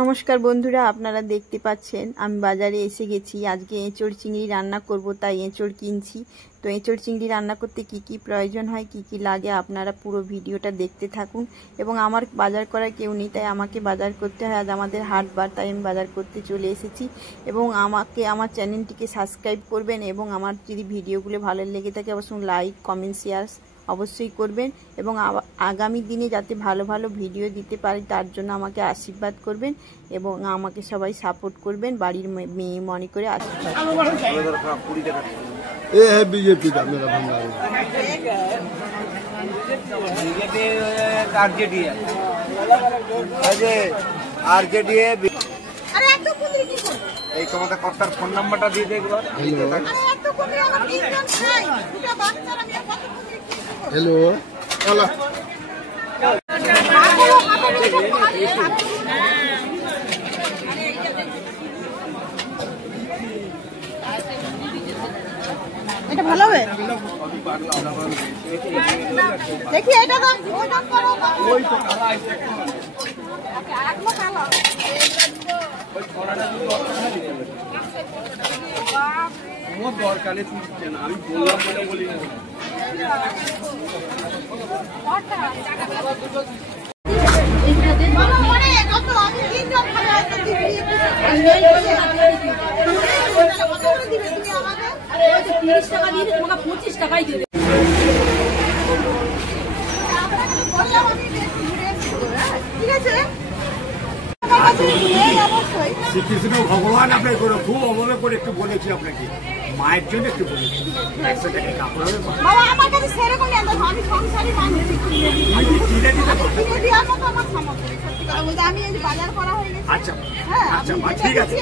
নমস্কার বন্ধুরা, আপনারা দেখতে পাচ্ছেন আমি বাজারে এসে গেছি। আজকে এঁচড় চিংড়ি রান্না করব, তাই এঁচড় কিনছি। তো এঁচড় চিংড়ি রান্না করতে কি কি প্রয়োজন হয়, কি কি লাগে, আপনারা পুরো ভিডিওটা দেখতে থাকুন। এবং আমার বাজার করার কেউ নেই, তাই আমাকে বাজার করতে হয়। আজ আমাদের হাটবার, তাই আমি বাজার করতে চলে এসেছি। এবং আমাকে আমার চ্যানেলটিকে সাবস্ক্রাইব করবেন, এবং আমার যদি ভিডিওগুলো ভালো লেগে থাকে অবশ্যই লাইক, কমেন্ট, শেয়ার অবশ্যই করবেন। এবং আগামী দিনে যাতে ভালো ভালো ভিডিও দিতে পারি তার জন্য আমাকে আশীর্বাদ করবেন এবং আমাকে সবাই সাপোর্ট করবেন। বাড়ির মেয়ে মনে করে এই তোমাদের কর্তার ফোন নাম্বারটা দিয়ে দেখবা। হ্যালো হ্যালো এটা ভালো হবে, দেখি এটা দরকারে চুলছে না, আমি বললাম বলে বলি না। শ্রীকৃষ্ণ ভগবান আপনাকে খুব অবহেলা করে একটু বলেছি, আপনাকে মায়ের জন্য একটু বলেছি। আচ্ছা আচ্ছা ঠিক আছে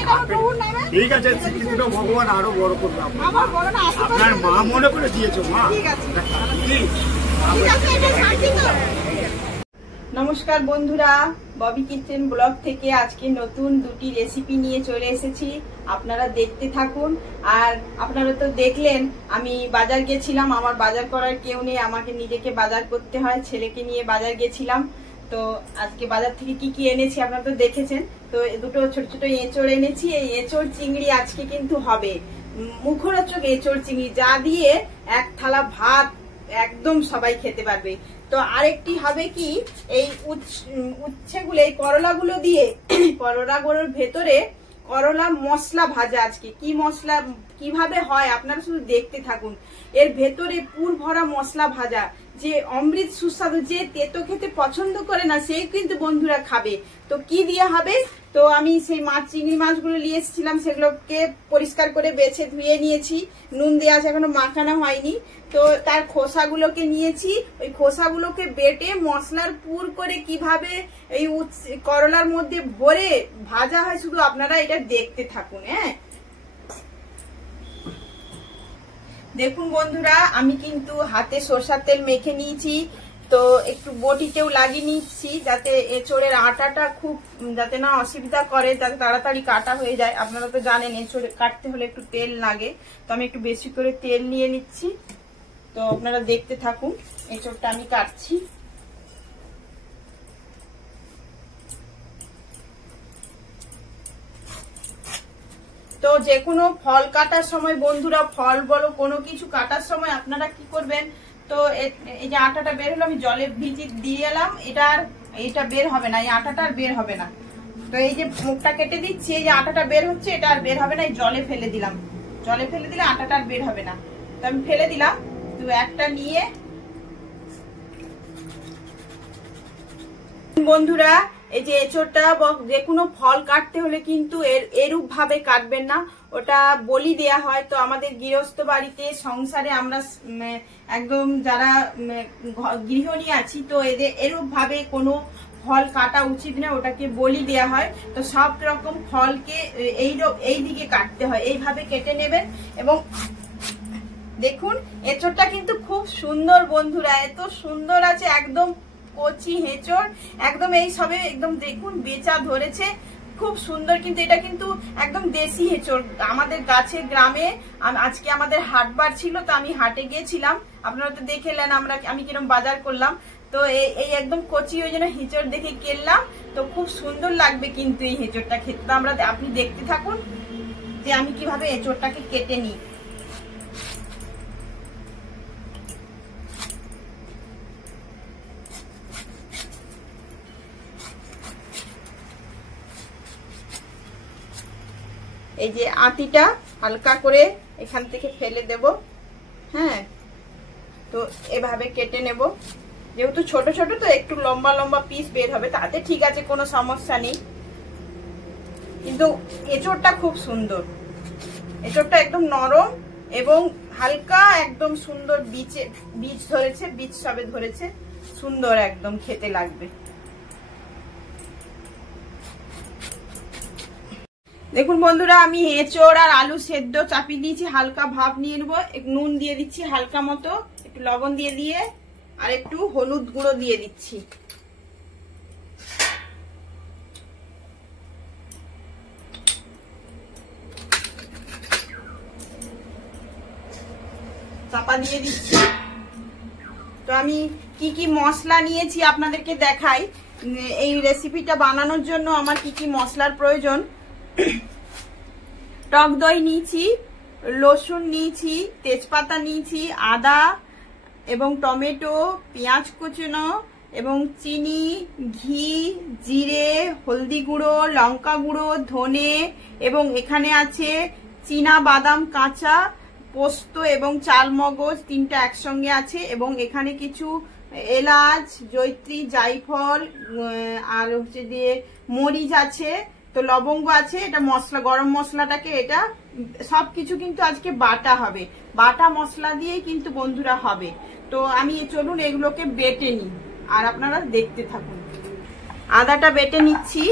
ঠিক আছে, শ্রীকৃষ্ণ ভগবান আরো বড় করবে, আপনার মা মনে করে দিয়েছো মা। নমস্কার বন্ধুরা, ববি কিচেন ব্লগ থেকে আজকে নতুন দুটি রেসিপি নিয়ে চলে এসেছি। আপনারা দেখতে থাকুন। আর আপনারা তো দেখলেন আমি বাজার গেছিলাম, আমার বাজার করার কেউ নেই, আমাকে নিজেকে বাজার করতে হয়। ছেলেকে নিয়ে বাজার গেছিলাম। তো আজকে বাজার থেকে কি কি এনেছি আপনারা তো দেখেছেন। তো দুটো ছোট ছোট এঁচড় এনেছি। এই এঁচড় চিংড়ি আজকে কিন্তু হবে মুখরোচক এঁচড় চিংড়ি, যা দিয়ে এক থালা ভাত একদম সবাই খেতে পারবে। তো আরেকটি হবে কি, এই উচ্ছেগুলো, এই করলাগুলো দিয়ে করলাগুলোর ভেতরে করলা মশলা ভাজা। আজকে কি মশলা কিভাবে হয় আপনারা শুধু দেখতে থাকুন। এর ভেতরে পুর ভরা মশলা ভাজা, যে অমৃত সুস্বাদু, যে তেতো খেতে পছন্দ করে না সেই কিন্তু বন্ধুরা খাবে। তো কি দিয়ে হবে, তো আমি সেই চিংড়ি মাছগুলো নিয়ে এসেছিলাম, সেগুলোকে পরিষ্কার করে বেছে ধুয়ে নিয়েছি। নুন দেওয়া আছে, এখনো মাখানো হয়নি। তো তার খোসাগুলোকে নিয়েছি, ওই খোসাগুলোকে বেটে মশলার পুর করে কিভাবে এই করলার মধ্যে ভরে ভাজা হয় শুধু আপনারা এটা দেখতে থাকুন। হ্যাঁ দেখুন বন্ধুরা, আমি কিন্তু হাতে সরষের তেল মেখে নিয়েছি। তো একটু বটিতেও লাগিয়ে নিচ্ছি, যাতে এঁচড়ের আটাটা খুব যাতে না অসুবিধা করে, যাতে তাড়াতাড়ি কাটা হয়ে যায়। আপনারা তো জানেন এঁচড় কাটতে হলে একটু তেল লাগে, তো আমি একটু বেশি করে তেল নিয়ে নিচ্ছি। তো আপনারা দেখতে থাকুন, এঁচড়টা আমি কাটছি। তো যে কোনো ফল কাটার সময় বন্ধুরা, ফল বলো কোনো কিছু কাটার সময় আপনারা কি করবেন, তো এই যে আটাটা বের হলো, আমি জলে ভিজিয়ে দিয়ে এলাম, এটা বের হবে না, এই আটাটা আর বের হবে না। তো এই যে মুখটা কেটে দিচ্ছি, এই যে আটাটা বের হচ্ছে, এটা আর বের হবে না, এই জলে ফেলে দিলাম। জলে ফেলে দিলে আটাটা আর বের হবে না, তো আমি ফেলে দিলাম। তো একটা নিয়ে বন্ধুরা, এই যে এঁচড়টা যে কোনো ফল কাটতে হলে কিন্তু এরূপ ভাবে কাটবেন না, ওটা বলি দেয়া হয়। তো আমাদের গৃহস্থ বাড়িতে সংসারে আমরা একদম যারা গৃহিণী আছি, তো এদের এরূপ ভাবে কোনো ফল কাটা উচিত না, ওটাকে বলি দেয়া হয়। তো সব রকম ফলকে এই দিকে কাটতে হয়, এইভাবে কেটে নেবেন। এবং দেখুন এঁচড়টা কিন্তু খুব সুন্দর বন্ধুরা, এত সুন্দর আছে, একদম কচি এঁচড়, একদম এই সবে একদম দেখুন বেচা ধরেছে, খুব সুন্দর। কিন্তু এটা কিন্তু একদম দেশি এঁচড়, আমাদের গাছের গ্রামে। আজকে আমাদের হাটবার ছিল, তো আমি হাটে গিয়েছিলাম, আপনারা তো দেখে এলেন আমি কিরকম বাজার করলাম। তো এই একদম কচি, ওই জন্য হেঁচড় দেখে কিনলাম। তো খুব সুন্দর লাগবে কিন্তু এই হেঁচড়টা খেতে। তো আপনি দেখতে থাকুন যে আমি কিভাবে এঁচড়টাকে কেটে নিই। এই যে আটিটা হালকা করে এখান থেকে ফেলে দেব। হ্যাঁ, তো এভাবে কেটে নেব। যেহেতু ছোট ছোট তো একটু লম্বা লম্বা পিস বের হবে, তাতে ঠিক আছে, কোনো সমস্যা নেই। কিন্তু এঁচড়টা খুব সুন্দর, এঁচড়টা একদম নরম এবং হালকা, একদম সুন্দর বীজ ধরেছে, বীজ সবে ধরেছে, সুন্দর একদম খেতে লাগবে। দেখুন বন্ধুরা, আমি এঁচড় আর আলু সেদ্ধ চাপিয়ে দিয়েছি, হালকা ভাপ নিয়ে নেবো। নুন দিয়ে দিচ্ছি হালকা মতো, একটু লবণ দিয়ে আর একটু হলুদ গুঁড়ো দিয়ে দিচ্ছি। চাপা দিয়ে দিচ্ছি। তো আমি কি কি মশলা নিয়েছি আপনাদেরকে দেখাই। এই রেসিপিটা বানানোর জন্য আমার কি কি মশলার প্রয়োজন। টক দই নিয়েছি, রসুন নিয়েছি, তেজপাতা নিয়েছি, আদা এবং টমেটো, পেঁয়াজ কুচনো এবং চিনি, ঘি, জিরে, হলদি গুঁড়ো, লঙ্কা গুঁড়ো, ধনে এবং এখানে আছে চীনা বাদাম কাঁচা, পোস্ত এবং চালমগজ, তিনটা একসঙ্গে আছে এবং এখানে কিছু এলাচ, জয়ত্রী, জায়ফল আর হচ্ছে দিয়ে মরিচ আছে, তো লবঙ্গ আছে। এটা মশলা, গরম মশলাটাকে এটা সবকিছু কিন্তু আজকে বাটা হবে, বাটা মশলা দিয়েই কিন্তু বন্ধুরা হবে। তো আমি চলুন এগুলোকে বেটে নিই আর আপনারা দেখতে থাকুন। আদাটা বেটে নিচ্ছি।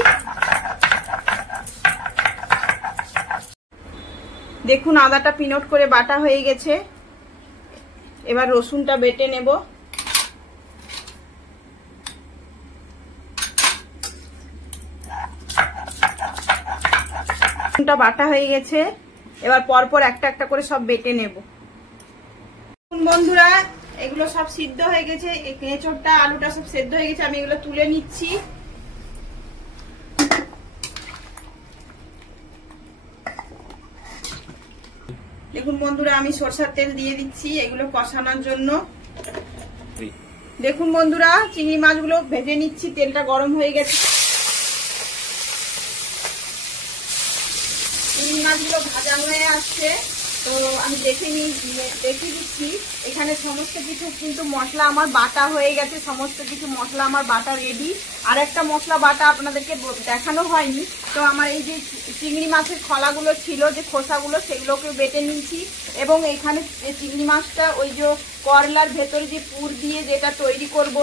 দেখুন আদাটা পিনট করে বাটা হয়ে গেছে। এবার রসুনটা বেটে নেব। রসুনটা বাটা হয়ে গেছে, এবার পরপর একটা একটা করে সব বেটে নেব। বন্ধুরা, এগুলো সব সিদ্ধ হয়ে গেছে, এঁচড়টা আলুটা সব সেদ্ধ হয়ে গেছে, আমি এগুলো তুলে নিচ্ছি। দেখুন বন্ধুরা, আমি সরষের তেল দিয়ে দিচ্ছি এগুলো কষানোর জন্য। দেখুন বন্ধুরা, চিংড়ি মাছগুলো ভেজে নিচ্ছি, তেলটা গরম হয়ে গেছে। চিংড়ি মাছগুলো ভাজা হয়ে আসছে, তো আমি দেখিয়ে দিচ্ছি। এখানে সমস্ত কিছু কিন্তু মশলা আমার বাটা হয়ে গেছে, সমস্ত কিছু মশলা আমার বাটা রেডি। আর একটা মশলা বাটা আপনাদেরকে দেখানো হয়নি, তো আমার এই যে চিংড়ি মাছের খোলাগুলো ছিল, যে খোসাগুলো, সেগুলোকে বেটে নিয়েছি। এবং এখানে চিংড়ি মাছটা ওই যে করলার ভেতরে যে পুর দিয়ে যেটা তৈরি করব,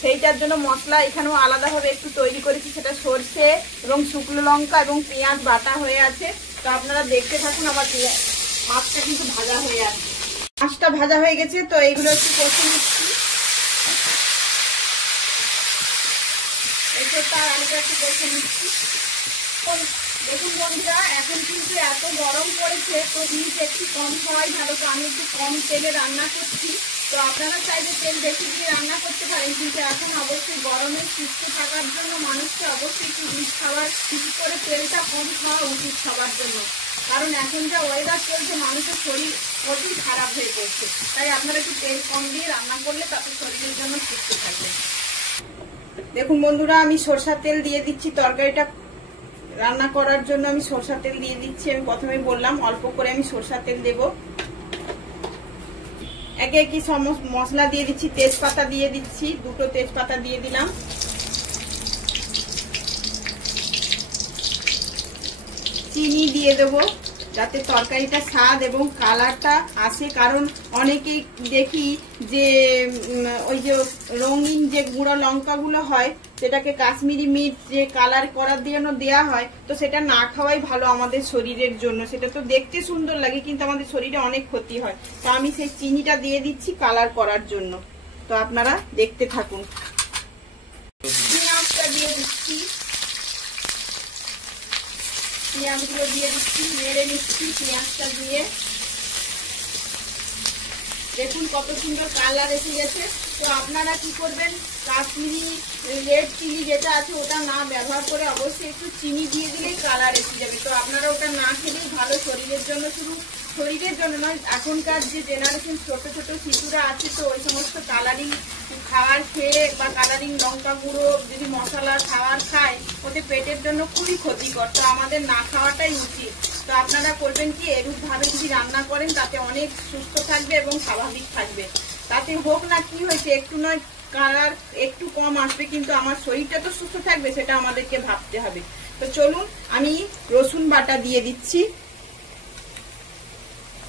সেইটার জন্য মশলা এখানেও আলাদাভাবে একটু তৈরি করেছি, সেটা সরষে এবং শুকনো লঙ্কা এবং পেঁয়াজ বাটা হয়ে আছে। তো আপনারা দেখতে থাকুন, আমার মাছটা কিন্তু ভাজা হয়ে আছে। মাছটা ভাজা হয়ে গেছে, তো এইগুলো একটু কষে নিচ্ছি। এরপরটা আলুটা একটু কষে নিচ্ছি। দেখুন বন্ধুরা, এখন কিন্তু এত গরম পড়েছে, তো হিট একটু কম হওয়াই ভালো। তো আমি একটু কম তেলে রান্না করছি। তো আপনারা চাইলে তেল বেশি দিয়ে রান্না করতে পারেন, কিন্তু এখন অবশ্যই গরমে সুস্থ থাকার জন্য মানুষকে অবশ্যই একটু রিচ খাবার, বিশেষ করে তেলটা কম খাওয়া উচিত সবার জন্য। কারণ এখন যা ওয়েদার চলছে, মানুষের শরীর প্রচুর খারাপ হয়ে পড়ছে। তাই আপনারা একটু তেল কম দিয়ে রান্না করলে তাতে শরীরের জন্য সুস্থ থাকবে। দেখুন বন্ধুরা, আমি সরষের তেল দিয়ে দিচ্ছি। তরকারিটা রান্না করার জন্য আমি সরষের তেল দিয়ে দিচ্ছি। আমি প্রথমেই বললাম অল্প করে আমি সরষের তেল দেব। একে একে সমস্ত মশলা দিয়ে দিচ্ছি। তেজপাতা দিয়ে দিচ্ছি, দুটো তেজপাতা দিয়ে দিলাম। চিনি দিয়ে দেবো যাতে তরকারিটা স্বাদ এবং কালারটা আসে। কারণ অনেকেই দেখি যে ওই যে রঙিন যে গুঁড়ো লঙ্কাগুলো হয়, সেটাকে কাশ্মীরি মির্চ যে কালার করার জন্য দেওয়া হয়, তো সেটা না খাওয়াই ভালো আমাদের শরীরের জন্য। সেটা তো দেখতে সুন্দর লাগে, কিন্তু আমাদের শরীরে অনেক ক্ষতি হয়। তো আমি সেই চিনিটা দিয়ে দিচ্ছি কালার করার জন্য। তো আপনারা দেখতে থাকুন। পেঁয়াজটা দিয়ে দিচ্ছি, পেঁয়াজগুলো দিয়ে দিচ্ছি, নেড়ে নিচ্ছি পেঁয়াজটা দিয়ে। দেখুন কত সুন্দর কালার এসে গেছে। তো আপনারা কি করবেন, কাশ্মীরি রেড চিলি যেটা আছে ওটা না ব্যবহার করে অবশ্যই একটু চিনি দিয়ে দিলেই কালার এসে যাবে। তো আপনারা ওটা না খেলেই ভালো শরীরের জন্য, শুধু শরীরের জন্য নয়, এখনকার যে জেনারেশন ছোট ছোট শিশুরা আছে তো ওই সমস্ত কালারিং খাবার খেয়ে বা কালারিং লঙ্কা গুঁড়ো যদি মশলা খাবার খায় ওতে পেটের জন্য খুবই ক্ষতিকর। তো আমাদের না খাওয়াটাই উচিত। তো আপনারা করবেন কি, এরূপ ভাবে যদি রান্না করেন তাতে অনেক সুস্থ থাকবে এবং স্বাভাবিক থাকবে। তাতে হোক না কি হয়েছে, একটু নয় কালার একটু কম আসবে, কিন্তু আমার শরীরটা তো সুস্থ থাকবে, সেটা আমাদেরকে ভাবতে হবে। তো চলুন আমি রসুন বাটা দিয়ে দিচ্ছি,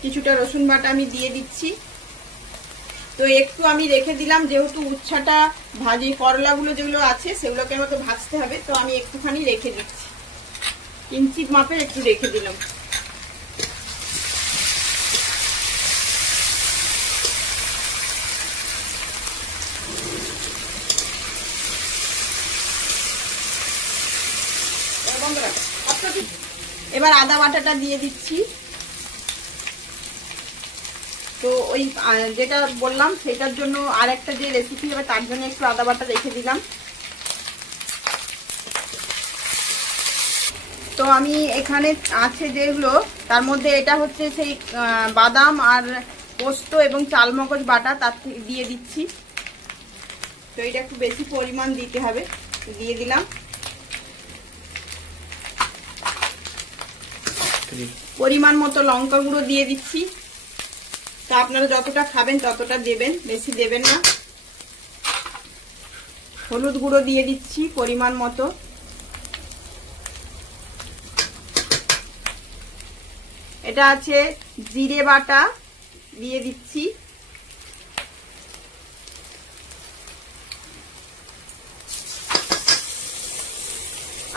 কিছুটা রসুন বাটা আমি দিয়ে দিচ্ছি। তো একটু আমি রেখে দিলাম, যেহেতু উচ্ছাটা ভাজি করলাগুলো যেগুলো আছে সেগুলোকে আমাকে ভাজতে হবে, তো আমি একটুখানি রেখে দিচ্ছি, কিঞ্চিত মাপের একটু রেখে দিলাম। এবার আদা বাটাটা দিয়ে দিচ্ছি। তো ওই যেটা বললাম সেটার জন্য আর একটা যে রেসিপি হবে তার জন্য একটু আদা বাটা রেখে দিলাম। তো আমি এখানে আছে যেগুলো তার মধ্যে এটা হচ্ছে সেই বাদাম আর পোস্ত এবং চালমগজ বাটা, তার থেকে দিয়ে দিচ্ছি। তো এটা একটু বেশি পরিমাণ দিতে হবে, দিয়ে দিলাম। পরিমাণ মতো লঙ্কা গুঁড়ো দিয়ে দিচ্ছি। তো আপনারা যতটা খাবেন ততটা দেবেন, বেশি দেবেন না। হলুদ গুঁড়ো দিয়ে দিচ্ছি পরিমাণ মতো। এটা আছে জিরে বাটা, দিয়ে দিচ্ছি।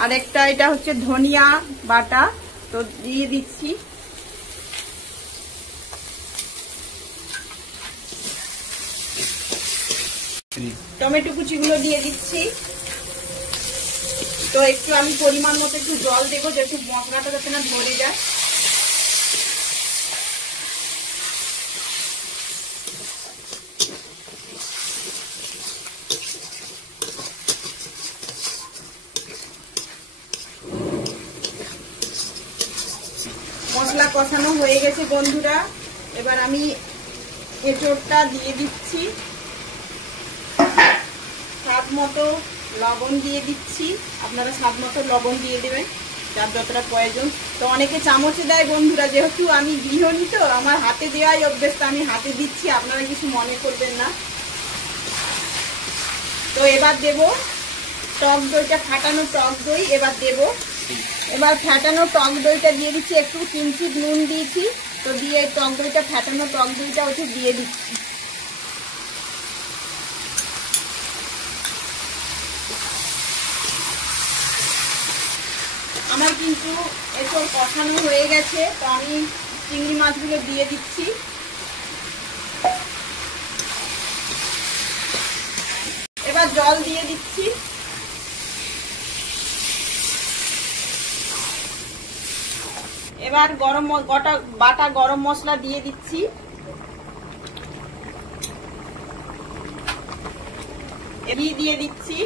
আর একটা এটা হচ্ছে ধনিয়া বাটা, তো দিয়ে দিচ্ছি। টমেটো কুচিগুলো দিয়ে দিচ্ছি। তো একটু আমি পরিমাণ মতো একটু জল দেবো, যেহেতু মশলাটা যাতে না ধরে যায়। মশলা কষানো হয়ে গেছে বন্ধুরা, এবার আমি এঁচোড়টা দিয়ে দিচ্ছি। স্বাদ মতো লবণ দিয়ে দিচ্ছি, আপনারা স্বাদ মতো লবণ দিয়ে দেবেন যার যতটা প্রয়োজন। তো অনেকে চামচে দেয় বন্ধুরা, যেহেতু আমি গৃহিণী তো আমার হাতে দেওয়াই অভ্যেস, আমি হাতে দিচ্ছি, আপনারা কিছু মনে করবেন না। তো এবার দেব টক দইটা, ফাটানো টক দই এবার দেব। এবার ফাটানো টক দইটা দিয়ে দিচ্ছি, একটু কিঞ্চিত নুন দিয়েছি, তো দিয়ে টক দইটা, ফাটানো টক দইটা হচ্ছে দিয়ে দিচ্ছি। আমার কিন্তু এসব কষানো হয়ে গেছে, তো আমি চিংড়ি মাছগুলো দিয়ে দিচ্ছি। এবার জল দিয়ে দিচ্ছি। এবার বাটা গরম মশলা দিয়ে দিচ্ছি। দিয়ে দিচ্ছি।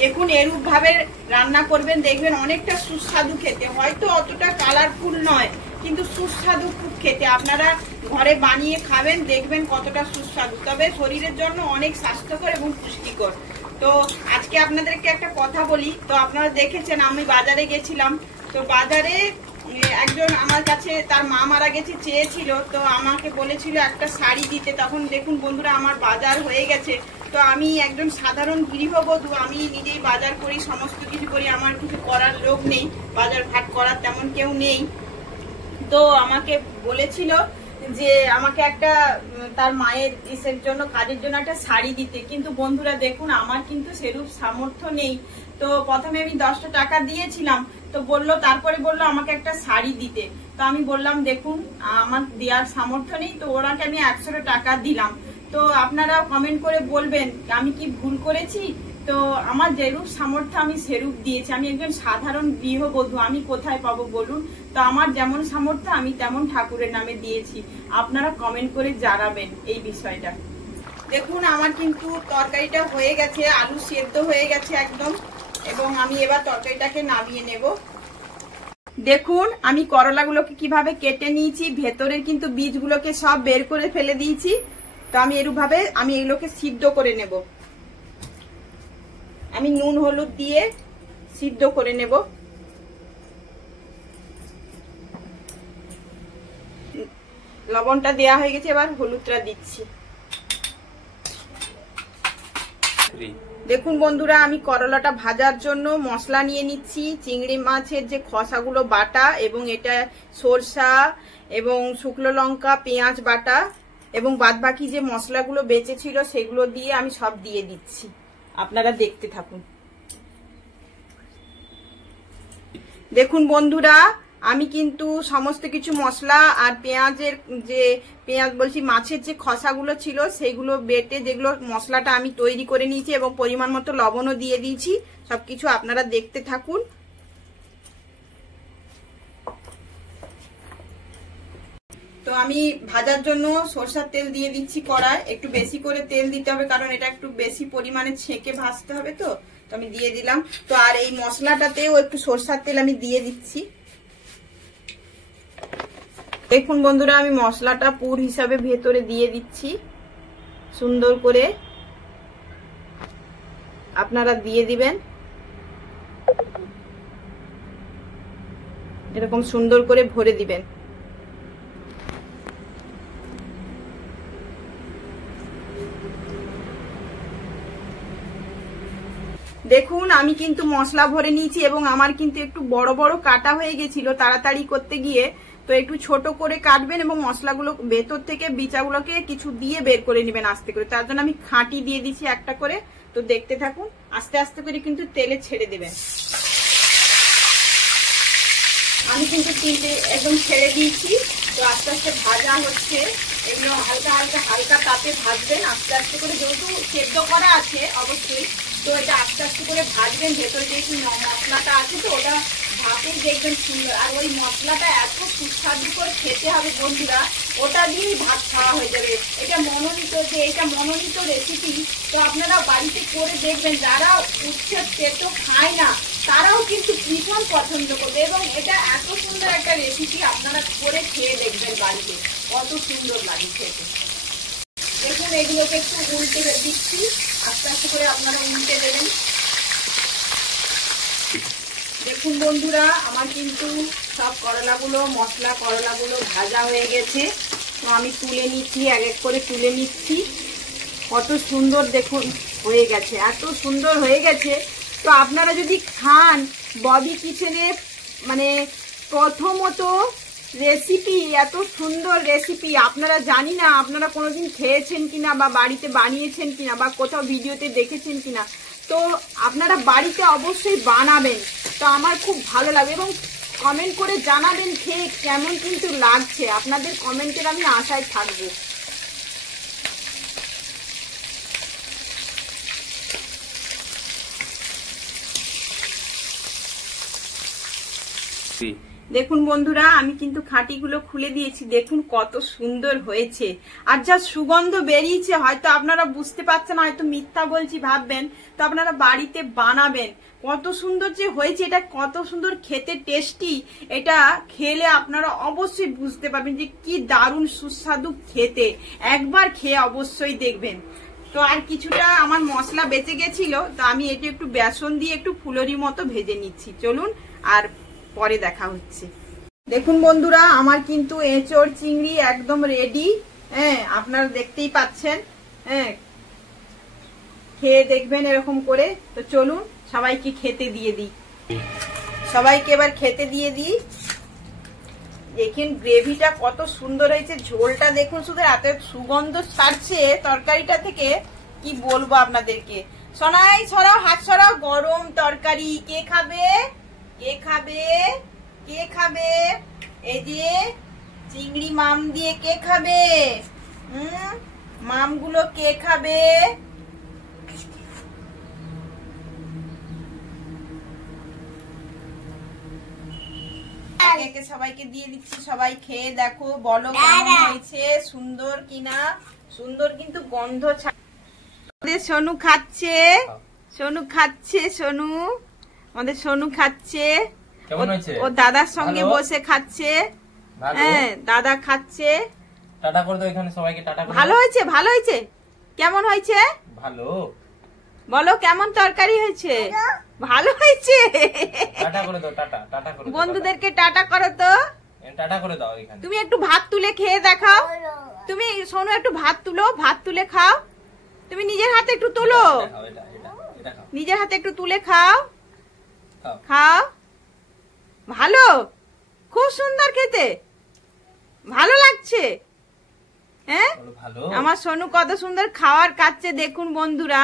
দেখুন এরূপ ভাবে রান্না করবেন, দেখবেন অনেকটা সুস্বাদু খেতে, হয়তো অতটা কালারফুল নয় কিন্তু সুস্বাদু খুব খেতে। আপনারা ঘরে বানিয়ে খাবেন, দেখবেন কতটা সুস্বাদু, তবে শরীরের জন্য অনেক স্বাস্থ্যকর এবং পুষ্টিকর। তো আজকে আপনাদেরকে একটা কথা বলি। তো আপনারা দেখেছেন আমি বাজারে গেছিলাম, তো বাজারে একজন আমার কাছে তার মা মারা গেছে চেয়েছিল, তো আমাকে বলেছিল একটা শাড়ি দিতে। তখন দেখুন বন্ধুরা আমার বাজার হয়ে গেছে। তো আমি একজন সাধারণ গৃহবধূ, আমি নিজেই বাজার করি, সমস্ত কিছু করি, আমার কিছু করার লোক নেই, বাজার ঘাট করার তেমন কেউ নেই। তো আমাকে বলেছিল যে আমাকে একটা তার মায়ের ইসের জন্য, কাজের জন্য একটা শাড়ি দিতে। কিন্তু বন্ধুরা দেখুন আমার কিন্তু সেরূপ সামর্থ্য নেই। তো প্রথমে আমি 10টা টাকা দিয়েছিলাম, তো তারপরে বললো আমাকে একটা শাড়ি দিতে। তো আমি বললাম দেখুন আমার দেওয়ার সামর্থ্য নেই, তো ওনাকে আমি 100 টাকা দিলাম। তো আপনারা কমেন্ট করে বলবেন আমি কি ভুল করেছি, তো আমার যেরূপ সামর্থ্য আমি সেরূপ দিয়েছি। আমি একজন সাধারণ গৃহবধূ, আমি কোথায় পাবো বলুন? তো আমার যেমন সামর্থ্য আমি তেমন ঠাকুরের নামে দিয়েছি। আপনারা কমেন্ট করে জানাবেন এই বিষয়টা। দেখুন আমার কিন্তু তরকারিটা হয়ে গেছে, আলু সেদ্ধ হয়ে গেছে একদম, এবং আমি এবার তরকারিটাকে নামিয়ে নেব। দেখুন আমি করলাগুলোকে কিভাবে কেটে নিয়েছি, ভেতরের কিন্তু বীজগুলোকে সব বের করে ফেলে দিয়েছি। তো আমি এরূপভাবে আমি এগুলোকে সিদ্ধ করে নেব। আমি নুন হলুদ দিয়ে সিদ্ধ করে নেব। লবণটা দেয়া হয়ে গেছে, এবার হলুদটা দিচ্ছি। দেখুন বন্ধুরা আমি করলাটা ভাজার জন্য মশলা নিয়ে নিচ্ছি। চিংড়ি মাছের যে খোসাগুলো বাটা, এবং এটা সরষা এবং শুকনো লঙ্কা পেঁয়াজ বাটা, এবং বাদবাকি যে মশলাগুলো বেঁচে ছিল সেগুলো দিয়ে আমি সব দিয়ে দিচ্ছি। আপনারা দেখতে থাকুন। দেখুন বন্ধুরা আমি কিন্তু সমস্ত কিছু মশলা আর মাছের যে খোসাগুলো ছিল সেগুলো বেটে যেগুলো মশলাটা আমি তৈরি করে নিয়েছি, এবং পরিমাণ মতো লবণও দিয়ে দিয়েছি। সবকিছু আপনারা দেখতে থাকুন। তো আমি ভাজার জন্য সরষের তেল দিয়ে দিচ্ছি কড়ায়। একটু বেশি করে তেল দিতে হবে, কারণ এটা একটু বেশি পরিমাণে ছেঁকে ভাজতে হবে। তো আমি দিয়ে দিলাম। তো আর এই মশলাটাতেও একটু সরষের তেল আমি দিয়ে দিচ্ছি। দেখুন বন্ধুরা আমি মশলাটা পুর হিসাবে ভেতরে দিয়ে দিচ্ছি সুন্দর করে। আপনারা দিয়ে দিবেন এরকম সুন্দর করে ভরে দিবেন। দেখুন আমি কিন্তু মশলা ভরে নিয়েছি, এবং আমার কিন্তু একটু বড় বড় কাটা হয়ে গেছিল তাড়াতাড়ি করতে গিয়ে। তো একটু ছোট করে কাটবেন, এবং মশলাগুলো ভেতর থেকে বিচাগুলোকে কিছু দিয়ে বের করে নেবেন আস্তে করে। তার জন্য আমি খাঁটি দিয়ে দিচ্ছি একটা করে। তো দেখতে থাকুন, আস্তে আস্তে করে কিন্তু তেলে ছেড়ে দেবেন। আমি কিন্তু তিনটে একদম ছেড়ে দিয়েছি। তো আস্তে আস্তে ভাজা হচ্ছে, এগুলো হালকা হালকা হালকা তাপে ভাজবেন আস্তে আস্তে করে, যেহেতু সেদ্ধ করা আছে অবশ্যই। তো এটা আস্তে আস্তে করে ভাজবেন। ভেতরে যে মশলাটা আছে তো ওটা ভাতে দেখবেন সুন্দর। আর ওই মশলাটা এত সুস্বাদু করে খেতে হবে বন্ধুরা, ওটা দিয়েই ভাত খাওয়া হয়ে যাবে। এটা মনোনীত রেসিপি। তো আপনারা বাড়িতে করে দেখবেন। যারা উচ্ছে তেতো খায় না তারাও কিন্তু ভীষণ পছন্দ করবে, এবং এটা এত সুন্দর একটা রেসিপি। আপনারা করে খেয়ে দেখবেন বাড়িতে, কত সুন্দর লাগে খেতে। দেখুন এগুলোকে একটু উল্টে দিচ্ছি, আস্তে আস্তে করে আপনারা উল্টে দেবেন। দেখুন বন্ধুরা আমার কিন্তু সব করলাগুলো ভাজা হয়ে গেছে। তো আমি তুলে নিচ্ছি, এক এক করে তুলে নিচ্ছি। কত সুন্দর দেখুন হয়ে গেছে, এত সুন্দর হয়ে গেছে। তো আপনারা যদি খান ববি কিচেনে, মানে প্রথমত রেসিপি, এত সুন্দর রেসিপি আপনারা জানি না আপনারা কোনোদিন খেয়েছেন কিনা, বা বাড়িতে বানিয়েছেন কিনা, বা কোথাও ভিডিওতে দেখেছেন কিনা। তো আপনারা বাড়িতে অবশ্যই বানাবেন। তো আমার খুব ভালো লাগে, এবং কমেন্ট করে জানাবেন খেয়ে কেমন কিন্তু লাগছে। আপনাদের কমেন্টের আমি আশায় থাকবো। দেখুন বন্ধুরা আমি কিন্তু খাঁটিগুলো খুলে দিয়েছি। দেখুন কত সুন্দর হয়েছে, আর যা সুগন্ধ বেরিয়েছে। হয়তো আপনারা বুঝতে পারছেন, হয়তো মিথ্যা বলছি ভাববেন। তো আপনারা বাড়িতে বানাবেন, কত সুন্দর যে হয়েছে। এটা কত সুন্দর খেতে, টেস্টি। এটা খেলে আপনারা অবশ্যই বুঝতে পারবেন যে কি দারুণ সুস্বাদু খেতে। একবার খেয়ে অবশ্যই দেখবেন। তো আর কিছুটা আমার মশলা বেঁচে গেছিল, তো আমি এটা একটু বেসন দিয়ে একটু ফুলরি মতো ভেজে নিচ্ছি। চলুন আর পরে দেখা হচ্ছে। দেখুন বন্ধুরা আমার কিন্তু এঁচড় চিংড়ি একদম রেডি। হ্যাঁ আপনারা দেখতেই পাচ্ছেন। হ্যাঁ খেয়ে দেখবেন এরকম করে। তো চলুন সবাইকে খেতে দিয়ে দিই। সবাইকে এবার খেতে দিয়ে দিই। দেখুন গ্রেভিটা কত সুন্দর হয়েছে, ঝোলটা দেখুন শুধু এত সুগন্ধ ছাড়ছে তরকারিটা থেকে, কি বলবো আপনাদেরকে। সোনাই ছড়াও, হাত ছড়াও। গরম তরকারি কে খাবে, কে খাবে, কে খাবে? এই যে চিংড়ি মাম দিয়ে কে খাবে? মামগুলো কে খাবে? একে সবাইকে দিয়ে দিচ্ছি, সবাই খেয়ে দেখো, বলো কেমন হয়েছে, সুন্দর কিনা। সুন্দর কিন্তু গন্ধ আমাদের সোনু খাচ্ছে, সোনু খাচ্ছে, সোনু আমাদের সোনু খাচ্ছে, ও দাদার সঙ্গে বসে খাচ্ছে। হ্যাঁ দাদা খাচ্ছে। টাটা করে দাও এখানে সবাইকে, টাটা করে। ভালো হয়েছে, ভালো হয়েছে। কেমন হয়েছে ভালো বলো, কেমন তরকারি হয়েছে? ভালো হয়েছে। টাটা করে দাও, টাটা টাটা করে দাও বন্ধুদেরকে টাটা করো তো। টাটা করে দাও এখানে। তুমি একটু ভাত তুলে খেয়ে দেখাও। তুমি শোনো, একটু ভাত তুলো, ভাত তুলে খাও। তুমি নিজের হাতে একটু তোলো, নিজের হাতে একটু তুলে খাও, খাও। ভালো, খুব সুন্দর খেতে, ভালো লাগছে। হ্যাঁ আমার সোনু কত সুন্দর খাওয়ার খাচ্ছে দেখুন বন্ধুরা,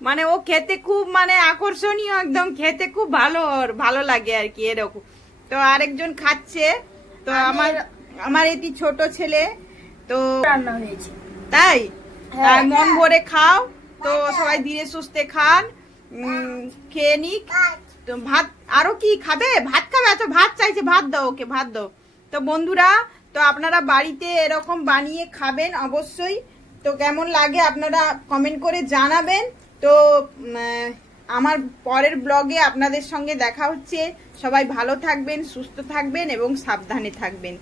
মানে ও খেতে খুব মানে আকর্ষণীয়, একদম খেতে খুব ভালো, ভালো লাগে আর কি এরকম। তো আরেকজন খাচ্ছে। তো আমার এটি ছোট ছেলে, তো রান্না হয়েছে তাই মন ভরে খাও। তো সবাই ধীরে সুস্থে খান, খেয়ে নিক। তো ভাত আরো কি খাবে? ভাত খাবে? আচ্ছা ভাত চাইছে, ভাত দাও ওকে, ভাত দাও। তো বন্ধুরা, তো আপনারা বাড়িতে এরকম বানিয়ে খাবেন অবশ্যই। তো কেমন লাগে আপনারা কমেন্ট করে জানাবেন। তো আমার পরের ব্লগে আপনাদের সঙ্গে দেখা হচ্ছে। সবাই ভালো থাকবেন, সুস্থ থাকবেন এবং সাবধানে থাকবেন।